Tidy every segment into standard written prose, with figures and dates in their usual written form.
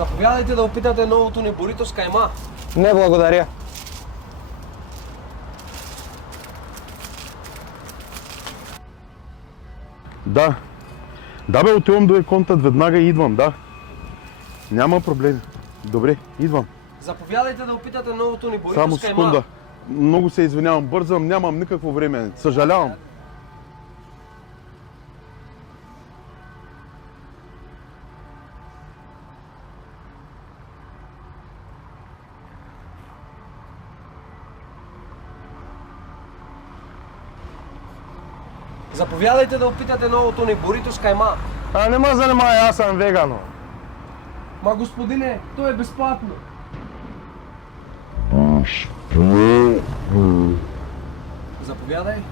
Заповядайте да опитате новото ни бурито с кайма. Не, благодаря. Да. Да бе, отивам до Еконтът веднага и идвам, да. Няма проблеми. Добре, идвам. Заповядайте да опитате новото ни бурито Само с кайма. секунда. Много се извинявам, бързам, нямам никакво време. Съжалявам. Заповядайте да опитате новото ни бурито с кайма. Не ме занимай, аз съм вегано. Ма господине, то е безплатно. Заповядай.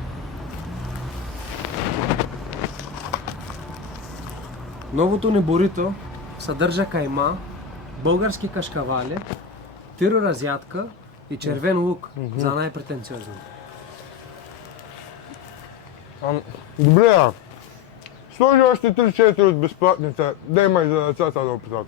Новото ни бурито съдържа кайма, български кашкавали, тироразядка и червен лук за най-претенциозни. Добре, сложи още 3-4 от безплатните, да има и за децата да опитат.